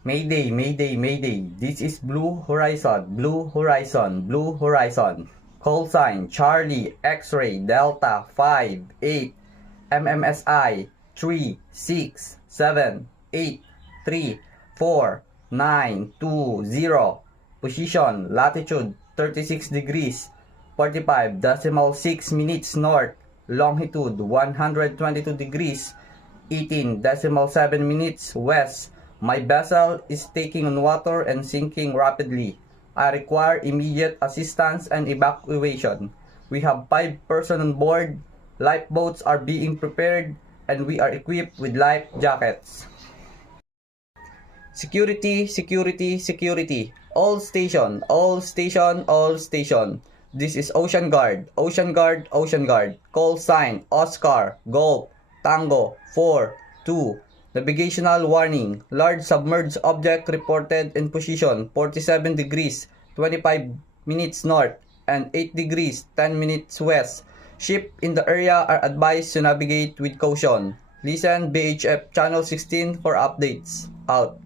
Mayday, mayday, mayday. This is Blue Horizon, Blue Horizon, Blue Horizon. Call sign Charlie X-ray Delta 58 MMSI 3 6 7 8 3 4 9 2 0. Position latitude 36 degrees 45.6 minutes north. Longitude 122 degrees 18.7 minutes west. My vessel is taking on water and sinking rapidly. I require immediate assistance and evacuation. We have 5 persons on board. Lifeboats are being prepared and we are equipped with life jackets. Security, security, security. All station, all station, all station. This is Ocean Guard, Ocean Guard, Ocean Guard. Call sign Oscar, Golf, Tango, 4, 2. Navigational warning. Large submerged object reported in position 47 degrees 25 minutes north and 8 degrees 10 minutes west. Ship in the area are advised to navigate with caution. Listen BHF Channel 16 for updates. Out.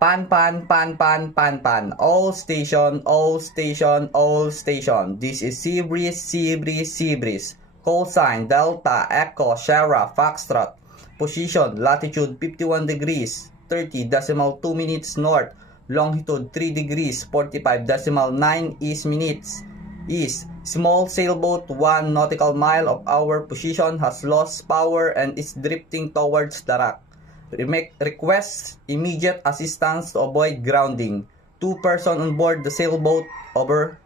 Pan pan pan pan pan pan. All station, all station, all station. This is Seabreeze, Seabreeze, Seabreeze. Call sign Delta Echo Sierra Foxtrot. Position latitude 51 degrees 30.2 minutes north. Longitude 3 degrees 45.9 east minutes east. Small sailboat 1 nautical mile of our position has lost power and is drifting towards the rock. Request immediate assistance to avoid grounding. 2 persons on board the sailboat. Over.